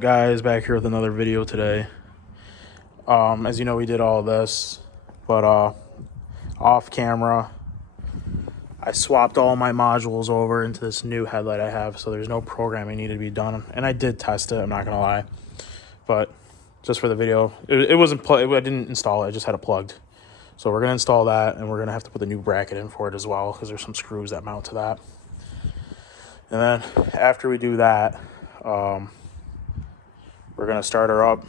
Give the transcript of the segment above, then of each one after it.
Guys, back here with another video today. As you know, we did all this, but off camera I swapped all my modules over into this new headlight I have, so there's no programming needed to be done. And I did test it, I'm not gonna lie, but just for the video, it wasn't I didn't install it, I just had it plugged. So we're gonna install that, and we're gonna have to put the new bracket in for it as well, because there's some screws that mount to that. And then after we do that, we're gonna start her up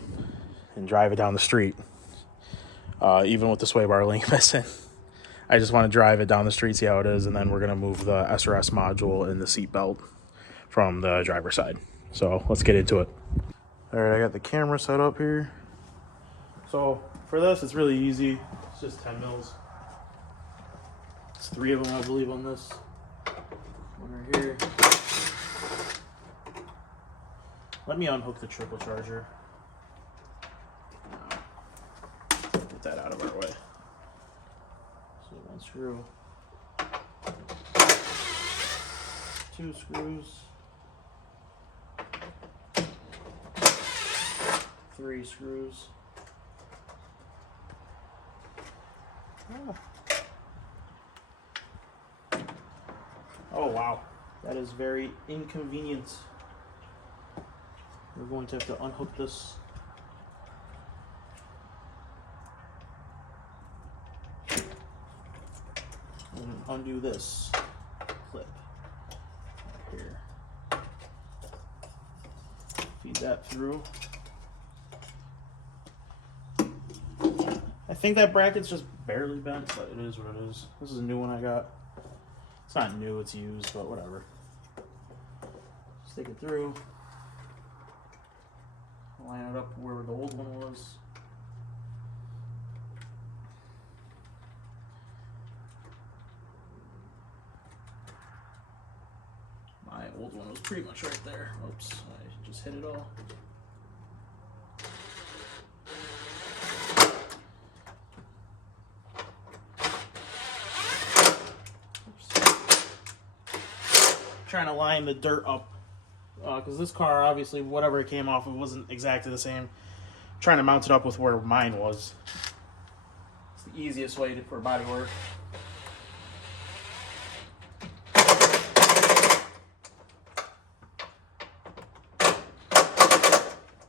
and drive it down the street, even with the sway bar link missing. I just want to drive it down the street, see how it is, and then we're gonna move the SRS module and the seat belt from the driver's side. So let's get into it. All right, I got the camera set up here. So for this, it's really easy. It's just 10 mils. It's 3 of them, I believe, on this. One right here. Let me unhook the triple charger. Get that out of our way. So 1 screw, 2 screws, 3 screws. Oh wow, that is very inconvenient. We're going to have to unhook this. And undo this clip right here. Feed that through. I think that bracket's just barely bent, but it is what it is. This is a new one I got. It's not new, it's used, but whatever. Stick it through. Line it up where the old one was. My old one was pretty much right there. Oops, I just hit it all. Oops. Trying to line the dirt up. Because this car, obviously, whatever it came off of wasn't exactly the same. I'm trying to mount it up with where mine was. It's the easiest way for body work.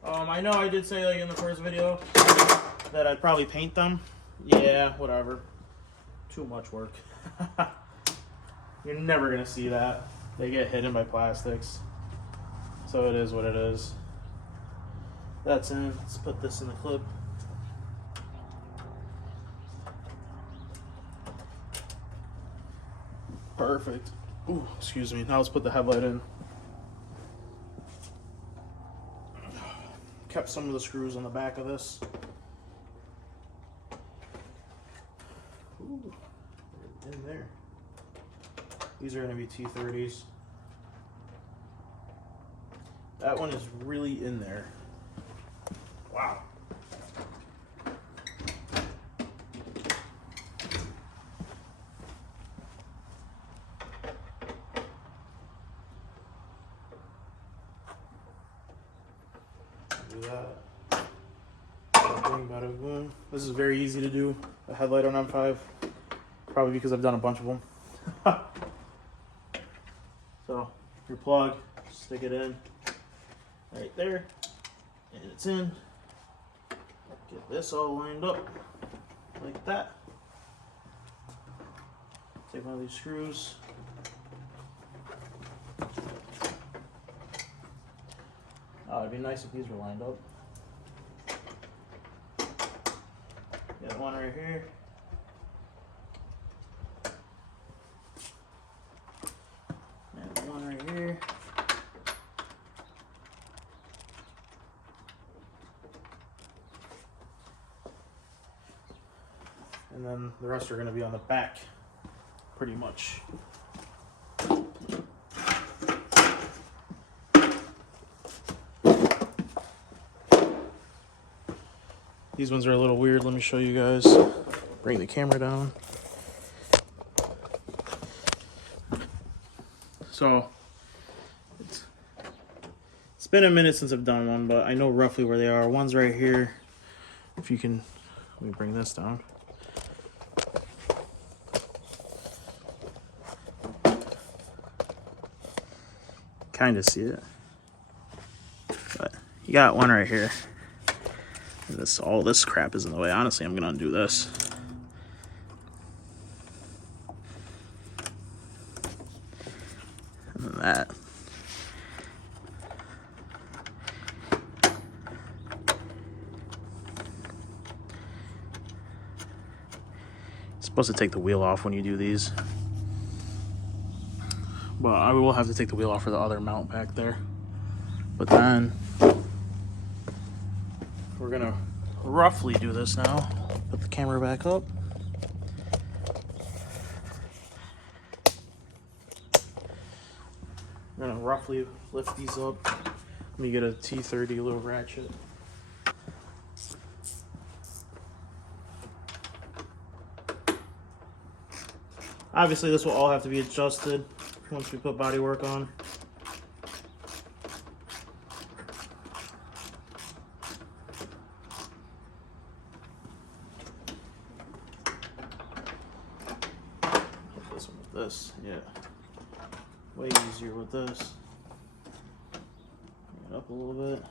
I know I did say, like, in the first video that I'd probably paint them. Yeah, whatever. Too much work. You're never going to see that. They get hidden by plastics. So it is what it is. That's in. Let's put this in the clip. Perfect. Ooh, excuse me. Now let's put the headlight in. Kept some of the screws on the back of this. Ooh, in there. These are going to be T30s. That one is really in there. Wow. Do that. Bada boom, bada boom. This is very easy to do. A headlight on M5. Probably because I've done a bunch of them. So, your plug, stick it in. Right there, and it's in. Get this all lined up like that. Take one of these screws. Oh, it'd be nice if these were lined up. Got one right here. And one right here. And then the rest are going to be on the back, pretty much. These ones are a little weird. Let me show you guys. Bring the camera down. So it's been a minute since I've done one, but I know roughly where they are. One's right here. If you can, let me bring this down. Kind of see it, but you got one right here. And all this crap is in the way. Honestly, I'm gonna undo this. And then that. Supposed to take the wheel off when you do these, but I will have to take the wheel off for the other mount back there. But then we're gonna roughly do this now. Put the camera back up. We're gonna roughly lift these up. Let me get a T30 little ratchet. Obviously, this will all have to be adjusted once we put bodywork on. This one with this, yeah. Way easier with this. Bring it up a little bit.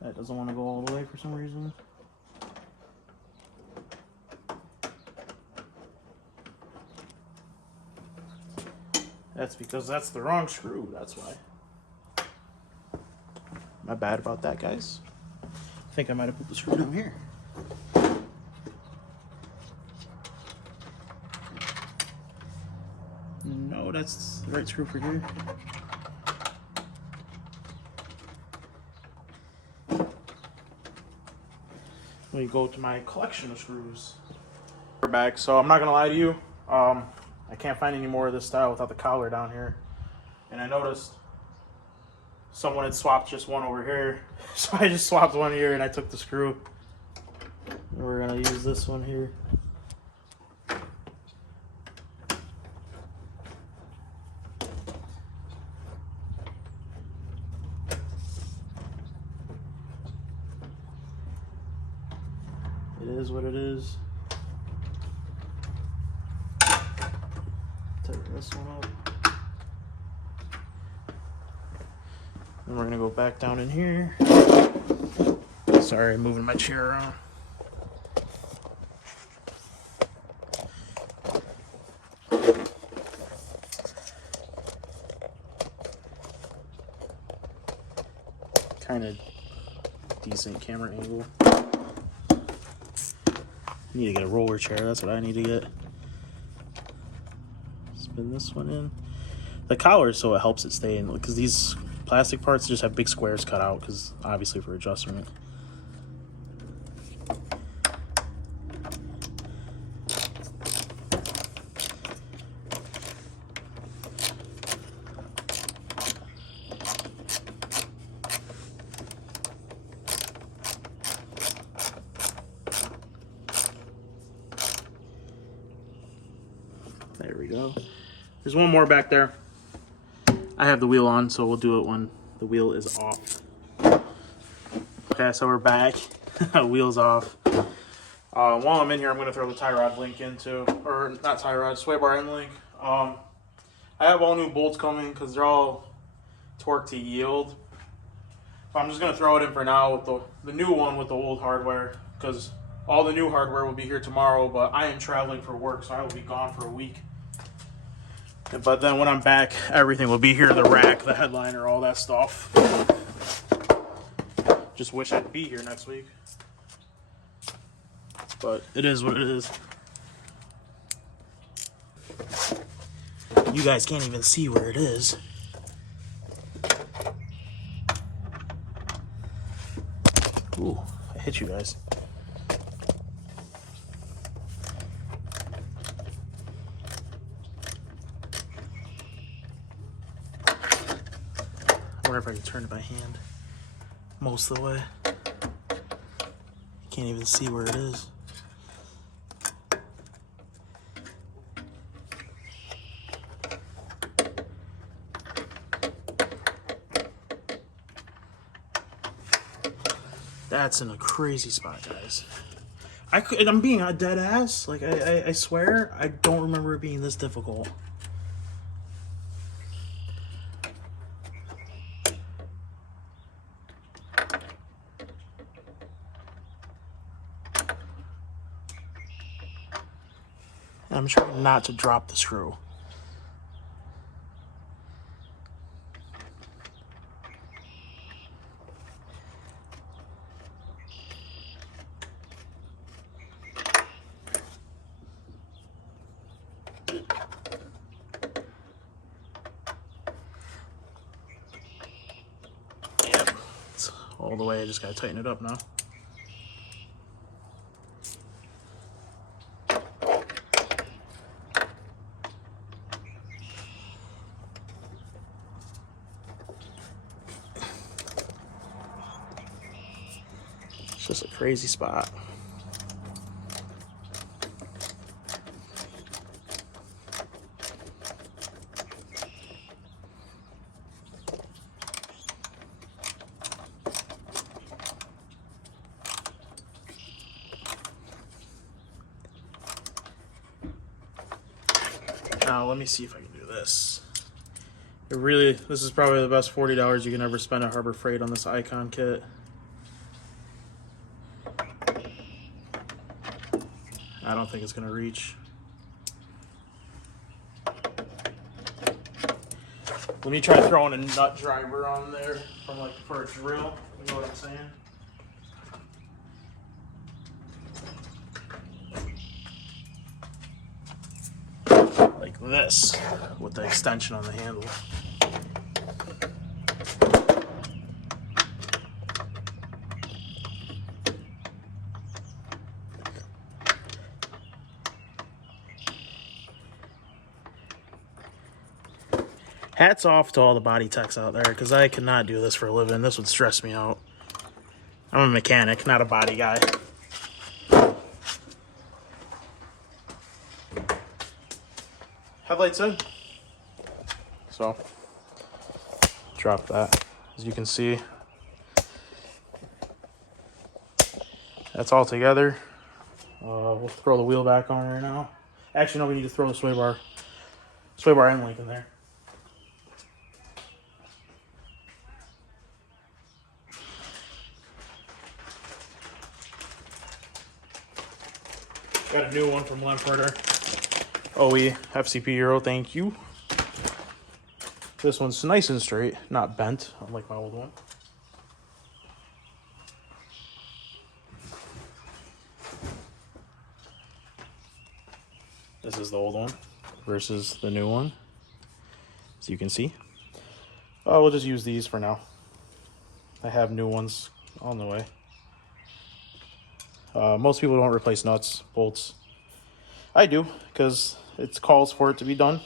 That doesn't want to go all the way for some reason. That's because that's the wrong screw, that's why. My bad about that, guys. I think I might have put the screw down here. No, that's the right screw for here. Let me go to my collection of screws. We're back, so I'm not gonna lie to you. I can't find any more of this style without the collar down here. And I noticed someone had swapped just one over here. So I just swapped one here and I took the screw. And we're gonna use this one here. It is what it is. Tighten this one up. And we're gonna go back down in here. Sorry, I'm moving my chair around. Kind of decent camera angle. Need to get a roller chair, that's what I need to get. Spin this one in. The collar, so it helps it stay in, because these plastic parts just have big squares cut out, because obviously for adjustment. There we go. There's one more back there. I have the wheel on, so we'll do it when the wheel is off. Okay, so we're back. Wheel's off. While I'm in here, I'm going to throw the tie rod link into, or not tie rod, sway bar end link. I have all new bolts coming because they're all torqued to yield. So I'm just going to throw it in for now with the new one with the old hardware, because all the new hardware will be here tomorrow, but I am traveling for work, so I will be gone for a week. But then when I'm back, everything will be here, the rack, the headliner, all that stuff. Just wish I'd be here next week. But it is what it is. You guys can't even see where it is. Ooh, I hit you guys. I wonder if I can turn it by hand most of the way. Can't even see where it is. That's in a crazy spot, guys. I'm being a dead ass. Like, I swear, I don't remember it being this difficult. And I'm trying not to drop the screw. Yep, it's all the way. I just gotta tighten it up now. It's just a crazy spot. Now let me see if I can do this. This is probably the best $40 you can ever spend at Harbor Freight on this Icon kit. I don't think it's gonna reach. Let me try throwing a nut driver on there from like for a drill. You know what I'm saying? Like this, with the extension on the handle. Hats off to all the body techs out there, because I could not do this for a living. This would stress me out. I'm a mechanic, not a body guy. Headlights in. So, drop that. As you can see, that's all together. We'll throw the wheel back on right now. Actually, no, we need to throw the sway bar end link in there. Got a new one from Lemporter. OE FCP Euro, thank you. This one's nice and straight, not bent, unlike my old one. This is the old one versus the new one, as you can see. We'll just use these for now. I have new ones on the way. Most people don't replace nuts, bolts. I do, because it calls for it to be done.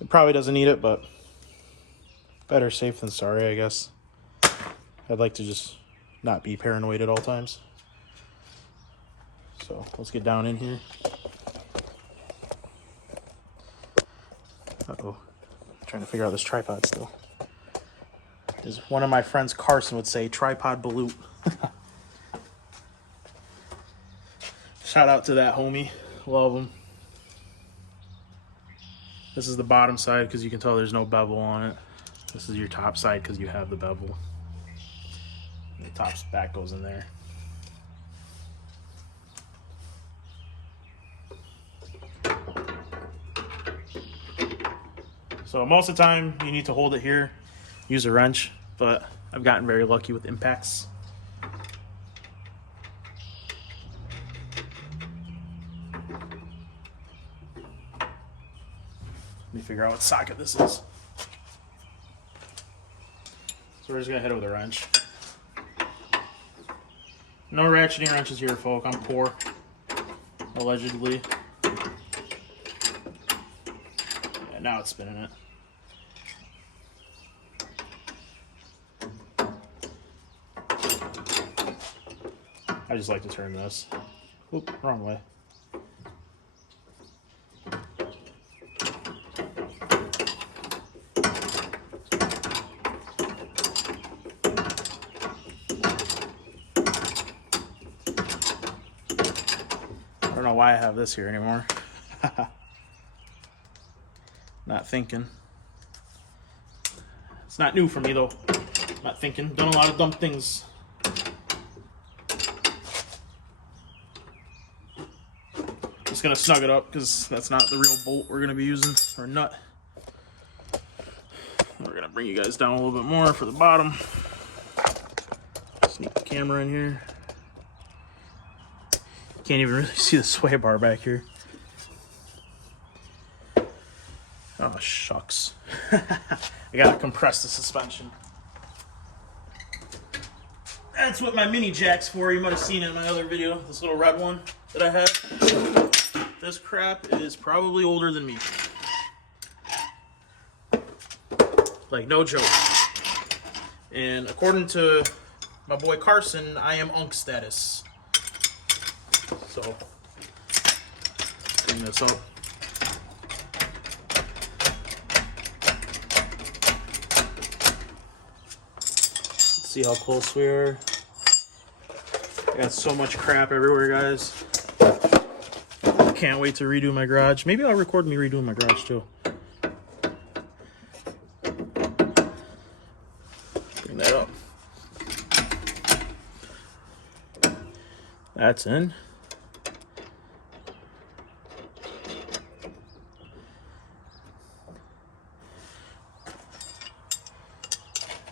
It probably doesn't need it, but better safe than sorry, I guess. I'd like to just not be paranoid at all times. So let's get down in here. Uh-oh. I'm trying to figure out this tripod still. As one of my friends, Carson, would say, tripod balut. Shout out to that homie. Love him. This is the bottom side because you can tell there's no bevel on it. This is your top side because you have the bevel. The top back goes in there. So most of the time you need to hold it here, use a wrench, but I've gotten very lucky with impacts. Let me figure out what socket this is. So we're just gonna hit it with a wrench. No ratcheting wrenches here, folk. I'm poor, allegedly. Yeah, now it's spinning it. I just like to turn this. Oop, wrong way. why I have this here anymore. Not thinking. It's not new for me though. Not thinking. Done a lot of dumb things. Just gonna snug it up because that's not the real bolt we're gonna be using, or nut. We're gonna bring you guys down a little bit more for the bottom. Sneak the camera in here. Can't even really see the sway bar back here. Oh, shucks. I gotta compress the suspension. That's what my mini jack's for. You might have seen it in my other video, this little red one that I had. This crap is probably older than me. Like, no joke. And according to my boy Carson, I am unk status. So, clean this up. Let's see how close we are. I got so much crap everywhere, guys. Can't wait to redo my garage. Maybe I'll record me redoing my garage too. Bring that up. That's in.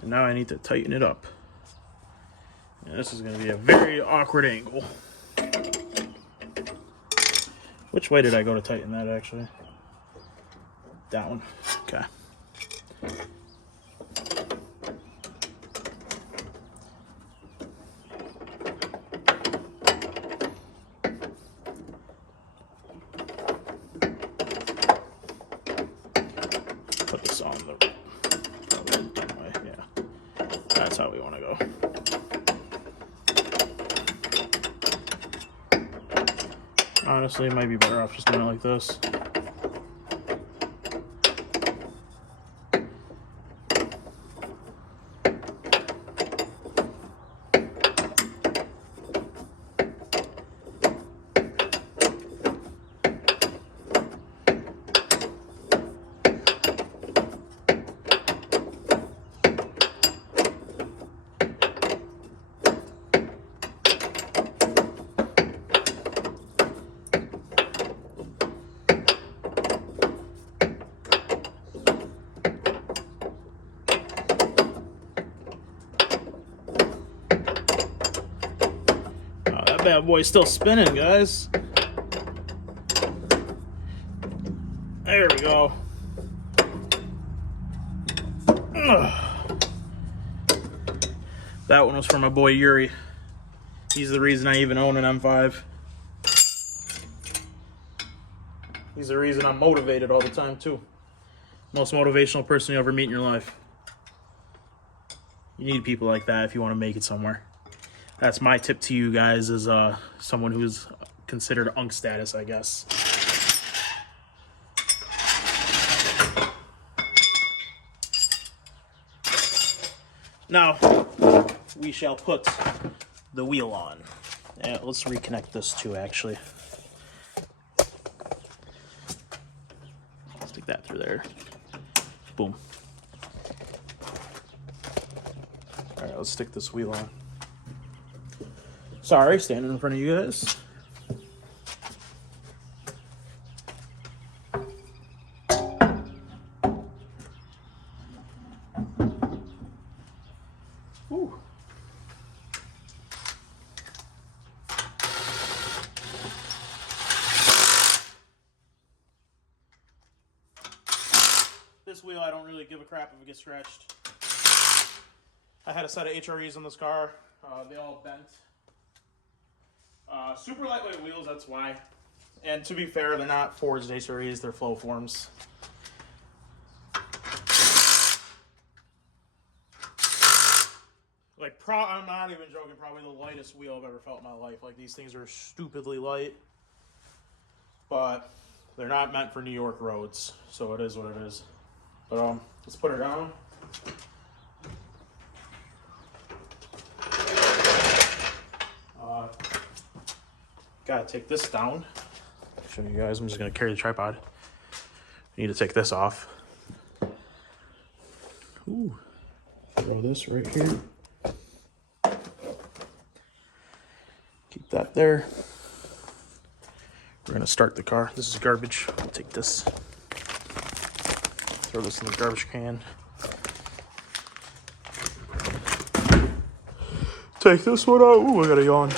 And now I need to tighten it up. And this is going to be a very awkward angle. Which way did I go to tighten that, actually? Down. Okay. Put this on the dumb way. Yeah. That's how we want to go. Honestly, it might be better off just doing it like this. Bad boy's still spinning, guys. There we go. Ugh. That one was from my boy Yuri. He's the reason I even own an M5. He's the reason I'm motivated all the time too. Most motivational person you ever meet in your life. You need people like that if you want to make it somewhere. That's my tip to you guys as someone who's considered unk status, I guess. Now, we shall put the wheel on. Yeah, let's reconnect this too, actually. Stick that through there. Boom. All right, let's stick this wheel on. Sorry, standing in front of you guys. Ooh. This wheel, I don't really give a crap if it gets scratched. I had a set of HREs on this car. They all bent. Super lightweight wheels, that's why. And to be fair, they're not forged HREs, they're flow forms. Like, I'm not even joking, probably the lightest wheel I've ever felt in my life. Like, these things are stupidly light. But they're not meant for New York roads, so it is what it is. But let's put her down. Gotta take this down. show you guys. I'm just gonna carry the tripod. I need to take this off. Ooh. Throw this right here. Keep that there. We're gonna start the car. This is garbage. I'll take this. Throw this in the garbage can. Take this one out. Ooh, I got a yawn.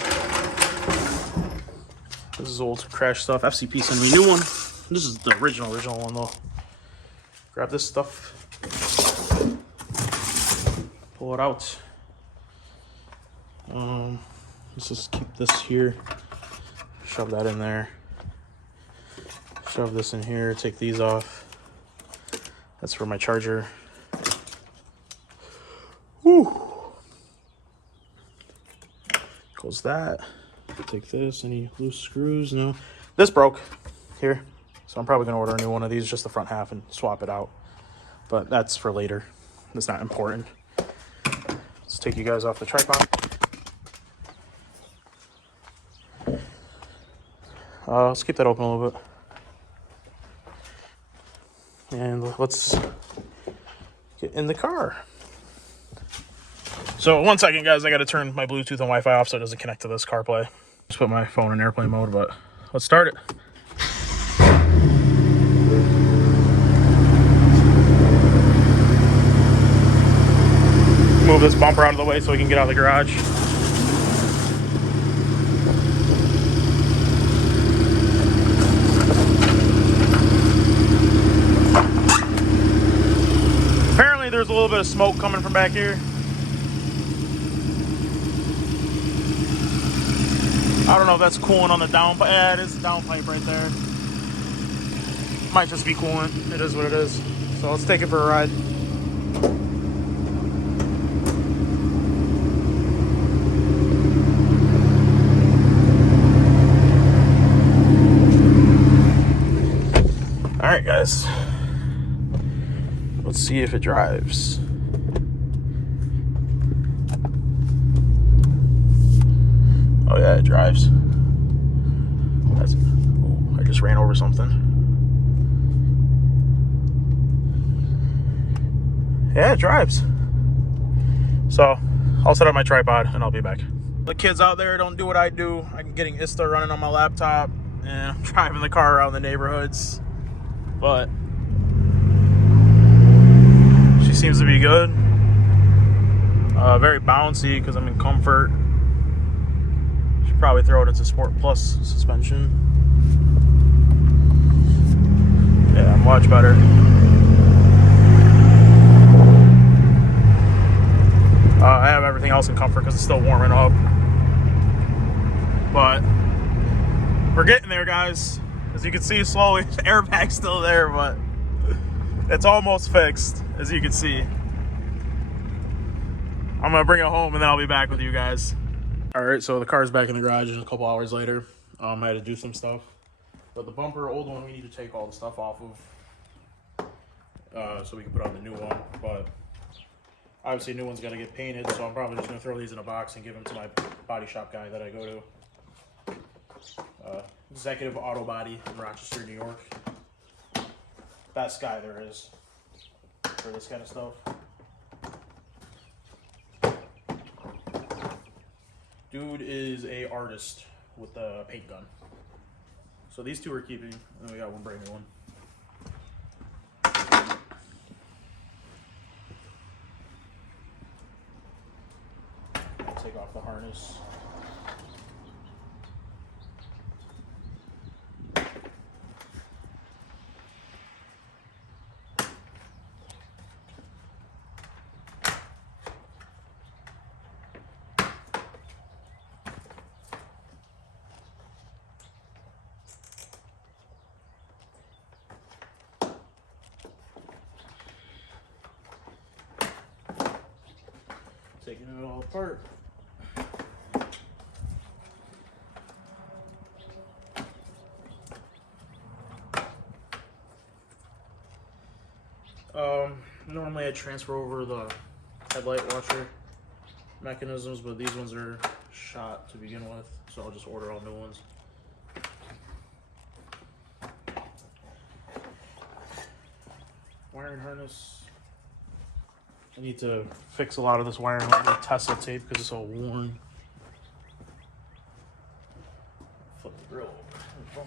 This is old crash stuff. FCP sent me a new one. This is the original one though. Grab this stuff. Pull it out. Let's just keep this here. Shove that in there. Shove this in here. Take these off. That's for my charger. Whew. Close that. Take this. Any loose screws? No. This broke here. So I'm probably going to order a new one of these, just the front half, and swap it out. But that's for later. It's not important. Let's take you guys off the tripod. Let's keep that open a little bit. And let's get in the car. So 1 second, guys, I got to turn my Bluetooth and Wi-Fi off so it doesn't connect to this CarPlay. Just put my phone in airplane mode, but let's start it. Move this bumper out of the way so we can get out of the garage. Apparently there's a little bit of smoke coming from back here. I don't know if that's cooling on the downpipe. Yeah, it is a downpipe right there. Might just be coolant. It is what it is. So let's take it for a ride. All right, guys. Let's see if it drives. Oh yeah, it drives. I just ran over something. Yeah, it drives. So I'll set up my tripod and I'll be back. The kids out there don't do what I do. I'm getting Insta running on my laptop and I'm driving the car around the neighborhoods. But she seems to be good. Very bouncy because I'm in comfort. Should probably throw it into Sport Plus suspension. Yeah, much better. I have everything else in comfort because it's still warming up. But we're getting there, guys. As you can see, slowly, the airbag's still there, but it's almost fixed, as you can see. I'm gonna bring it home and then I'll be back with you guys. All right, so the car's back in the garage a couple hours later. I had to do some stuff. But the bumper, old one, we need to take all the stuff off of so we can put on the new one. But obviously, new one's gotta get painted, so I'm probably just gonna throw these in a box and give them to my body shop guy that I go to. Executive Auto Body in Rochester, New York. Best guy there is for this kind of stuff. Dude is a artist with a paint gun. So these two we're keeping, and we got one brand new one. I'll take off the harness. Taking it all apart. Normally I transfer over the headlight washer mechanisms, but these ones are shot to begin with, so I'll just order all new ones. wiring harness. I need to fix a lot of this wiring with Tesla tape because it's all worn. Flip the grill over.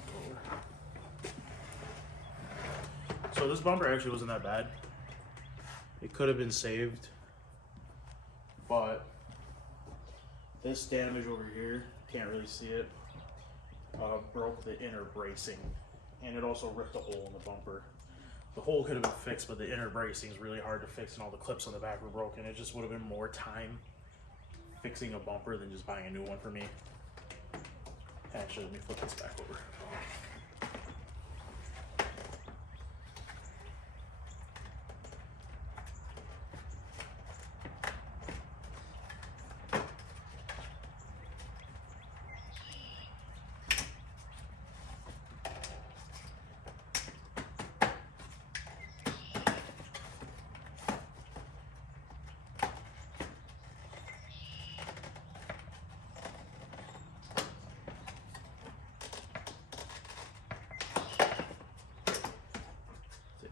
So this bumper actually wasn't that bad. It could have been saved, but this damage over here, can't really see it, broke the inner bracing, and it also ripped a hole in the bumper. The hole could have been fixed, but the inner bracing is really hard to fix, and all the clips on the back were broken. It just would have been more time fixing a bumper than just buying a new one for me. Actually, let me flip this back over.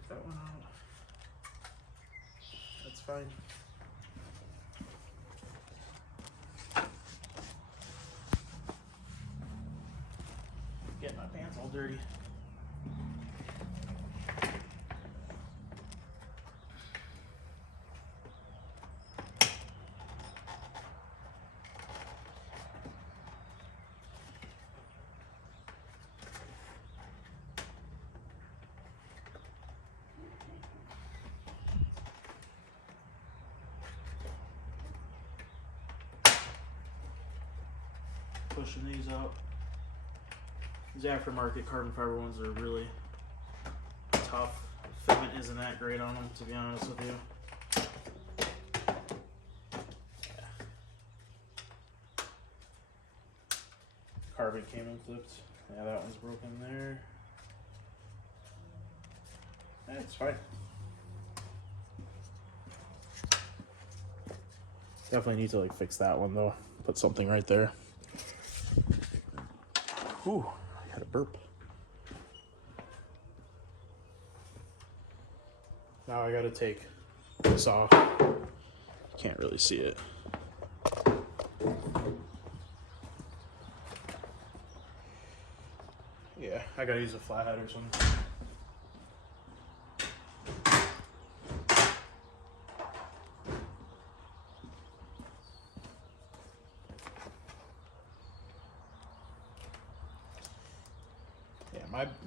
That one out. That's fine. Getting my pants all dirty. Pushing these up. These aftermarket carbon fiber ones are really tough. Fitment isn't that great on them, to be honest with you. Yeah. Carbon came unclipped. Yeah, that one's broken there. Yeah, it's fine. Definitely need to like fix that one though. Put something right there. Ooh, I had a burp. Now I gotta take this off. Can't really see it. Yeah, I gotta use a flathead or something.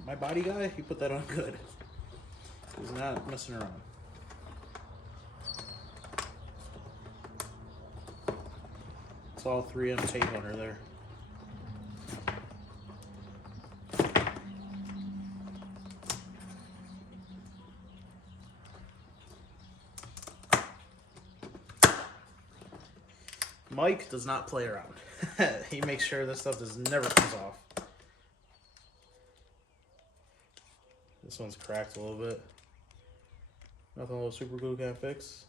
My body guy, he put that on good. He's not messing around. It's all 3M tape under there. Mike does not play around. He makes sure this stuff never comes off. This one's cracked a little bit. Nothing a little super glue can't fix.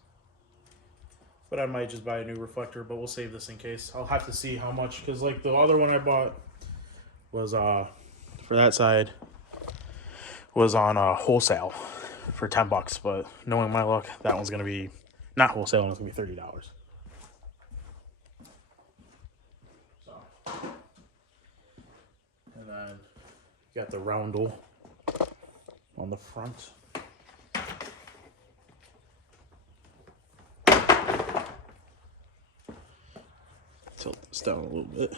But I might just buy a new reflector, but we'll save this in case. I'll have to see how much, because like the other one I bought was for that side was on wholesale for $10, but knowing my luck, that one's gonna be not wholesale, and it's gonna be $30. So, and then you got the roundel on the front. Tilt this down a little bit.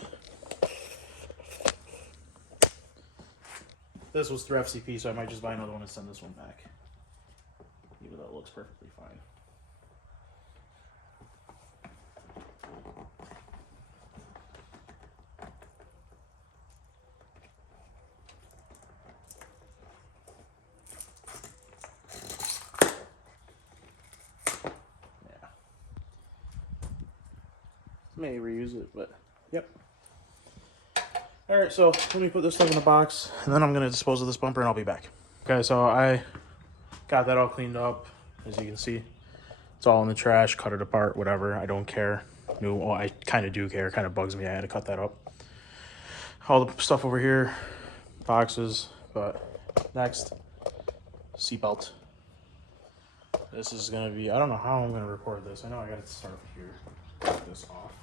This was through FCP, so I might just buy another one and send this one back. Even though it looks perfectly fine. May reuse it, but yep. All right, so let me put this stuff in the box, and then I'm gonna dispose of this bumper, and I'll be back. Okay, so I got that all cleaned up. As you can see, it's all in the trash. Cut it apart, whatever. I don't care. No, well, I kind of do care. Kind of bugs me. I had to cut that up. All the stuff over here, boxes. But next, seatbelt. This is gonna be, I don't know how I'm gonna record this. I know I gotta start here. Take this off.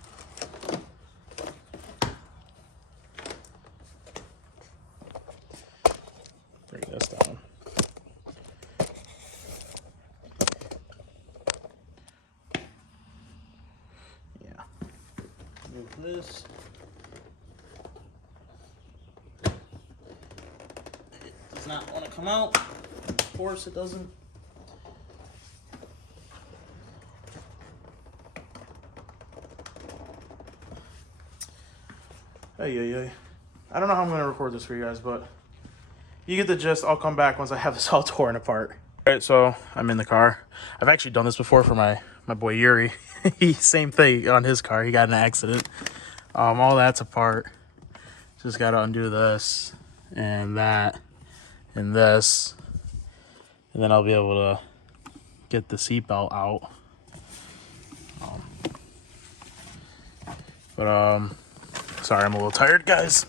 Bring this down. Yeah. Move this. It does not want to come out. Of course it doesn't. Hey. I don't know how I'm going to record this for you guys, but you get the gist. I'll come back once I have this all torn apart. All right, so I'm in the car. I've actually done this before for my boy Yuri. Same thing on his car. He got in an accident. All that's apart. Just got to undo this and that and this. And then I'll be able to get the seatbelt out. Sorry, I'm a little tired, guys.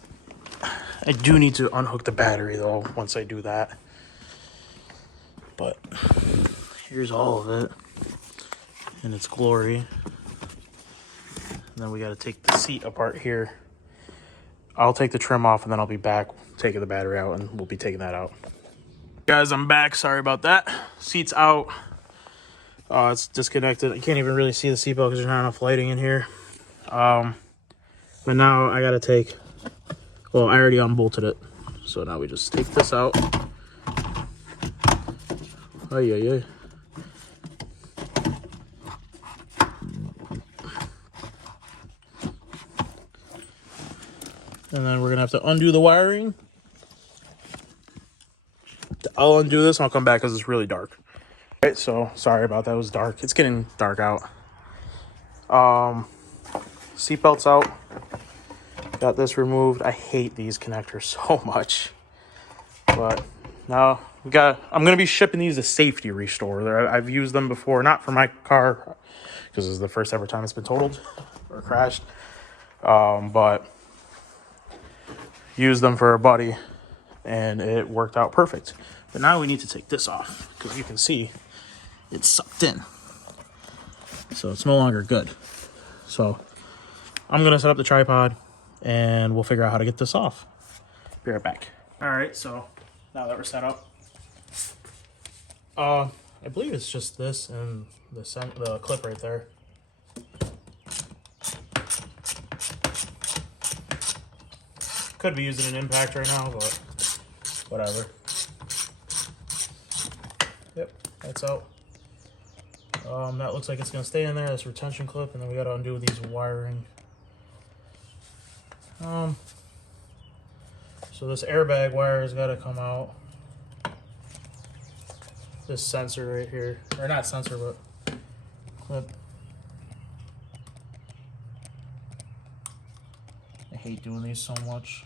I do need to unhook the battery, though, once I do that. But here's all of it in its glory. And then we got to take the seat apart here. I'll take the trim off, and then I'll be back taking the battery out, and we'll be taking that out. Guys, I'm back. Sorry about that. Seat's out. It's disconnected. I can't even really see the seatbelt because there's not enough lighting in here. But now I gotta take, well, I already unbolted it. So now we just take this out. Ay. And then we're gonna have to undo the wiring. I'll undo this and I'll come back because it's really dark. All right, so sorry about that. It was dark. It's getting dark out. Seatbelt's out. Got this removed. I hate these connectors so much. But now I'm gonna be shipping these to Safety Restore. I've used them before, not for my car, because this is the first ever time it's been totaled or crashed. But used them for a buddy and it worked out perfect. But now we need to take this off because you can see it's sucked in. So it's no longer good. So I'm gonna set up the tripod and we'll figure out how to get this off. Be right back. All right, so now that we're set up, I believe it's just this and the clip right there. Could be using an impact right now, but whatever. Yep, that's out. That looks like it's gonna stay in there. This retention clip, and then we gotta undo these wiring. So this airbag wire has got to come out. This sensor right here, or not sensor, but clip. I hate doing these so much.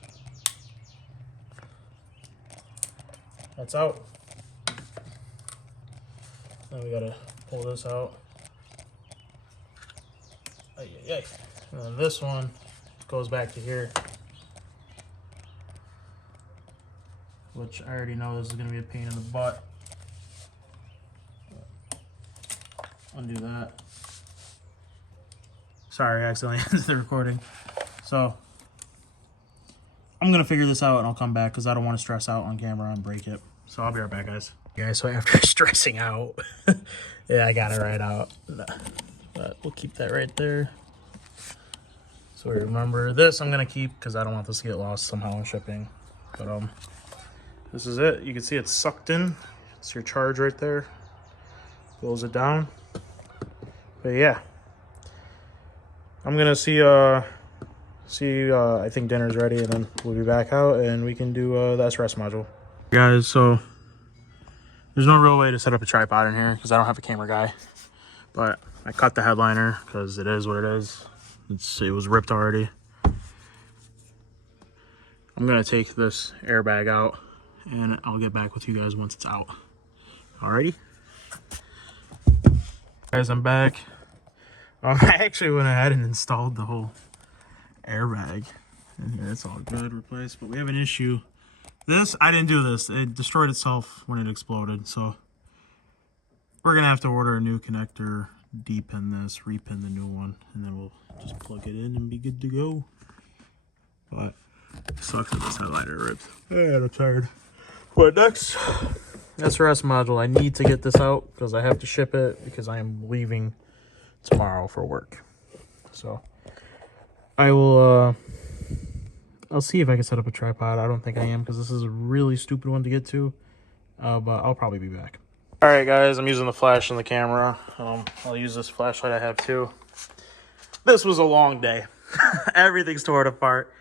That's out. Then we gotta pull this out. Ay. And then this one goes back to here, which I already know this is going to be a pain in the butt. Undo that. Sorry, I accidentally ended the recording. So I'm going to figure this out and I'll come back because I don't want to stress out on camera and break it. So I'll be right back, guys. Guys, so after stressing out, yeah, I got it right out. But we'll keep that right there. So remember, this I'm gonna keep because I don't want this to get lost somehow in shipping. But this is it. You can see it's sucked in. It's your charge right there. Close it down. But yeah, I'm gonna see. I think dinner's ready, and then we'll be back out, and we can do the SRS module. Guys, so there's no real way to set up a tripod in here because I don't have a camera guy. But I cut the headliner because it is what it is. It was ripped already. I'm gonna take this airbag out and I'll get back with you guys once it's out. Alrighty. Guys, I'm back. I actually went ahead and installed the whole airbag in here. It's all good, replaced, but we have an issue. This, I didn't do this. It destroyed itself when it exploded, so We're going to have to order a new connector, depin this, repin the new one, and then we'll just plug it in and be good to go. But it sucks that this headliner ripped. Man, I'm tired. But next, SRS module. I need to get this out because I have to ship it because I am leaving tomorrow for work. So I will, I'll see if I can set up a tripod. I don't think I am because this is a really stupid one to get to, but I'll probably be back. All right, guys, I'm using the flash and the camera. I'll use this flashlight I have too. This was a long day. Everything's torn apart.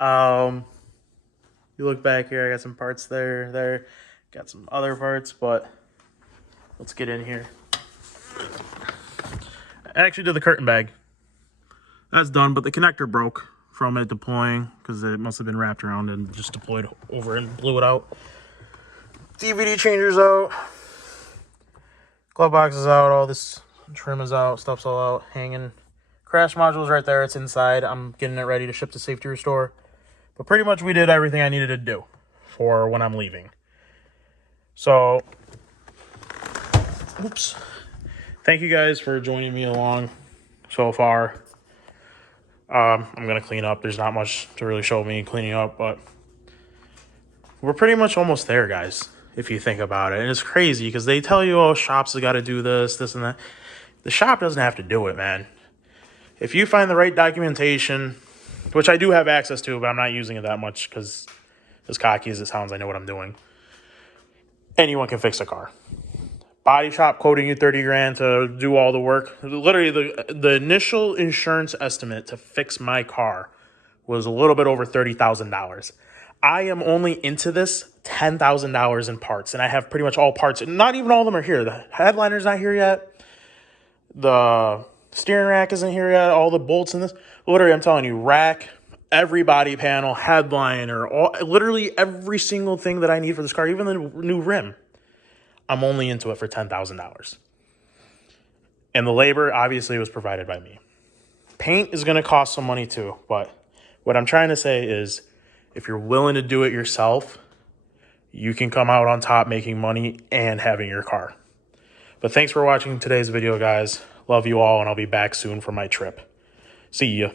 You look back here, I got some parts there, got some other parts, but let's get in here. I actually did the curtain bag. That's done, but the connector broke from it deploying because it must have been wrapped around and just deployed over and blew it out. DVD changer's out. Glove box is out, all this trim is out, stuff's all out, hanging. Crash module's right there, it's inside. I'm getting it ready to ship to safety restore. But pretty much we did everything I needed to do for when I'm leaving. So, oops. Thank you guys for joining me along so far. I'm going to clean up. There's not much to really show me cleaning up, but we're pretty much almost there, guys, if you think about it. And it's crazy because they tell you, oh, shops have got to do this, this, and that. The shop doesn't have to do it, man. If you find the right documentation, which I do have access to, but I'm not using it that much because as cocky as it sounds, I know what I'm doing. Anyone can fix a car. Body shop quoting you 30 grand to do all the work. Literally, the initial insurance estimate to fix my car was a little bit over $30,000. I am only into this $10,000 in parts, and I have pretty much all parts. Not even all of them are here. The headliner's not here yet. The steering rack isn't here yet. All the bolts in this. Literally, I'm telling you, rack, every body panel, headliner, literally every single thing that I need for this car, even the new rim. I'm only into it for $10,000. And the labor obviously was provided by me. Paint is going to cost some money too, but what I'm trying to say is if you're willing to do it yourself, you can come out on top making money and having your car. But thanks for watching today's video, guys. Love you all, and I'll be back soon for my trip. See ya.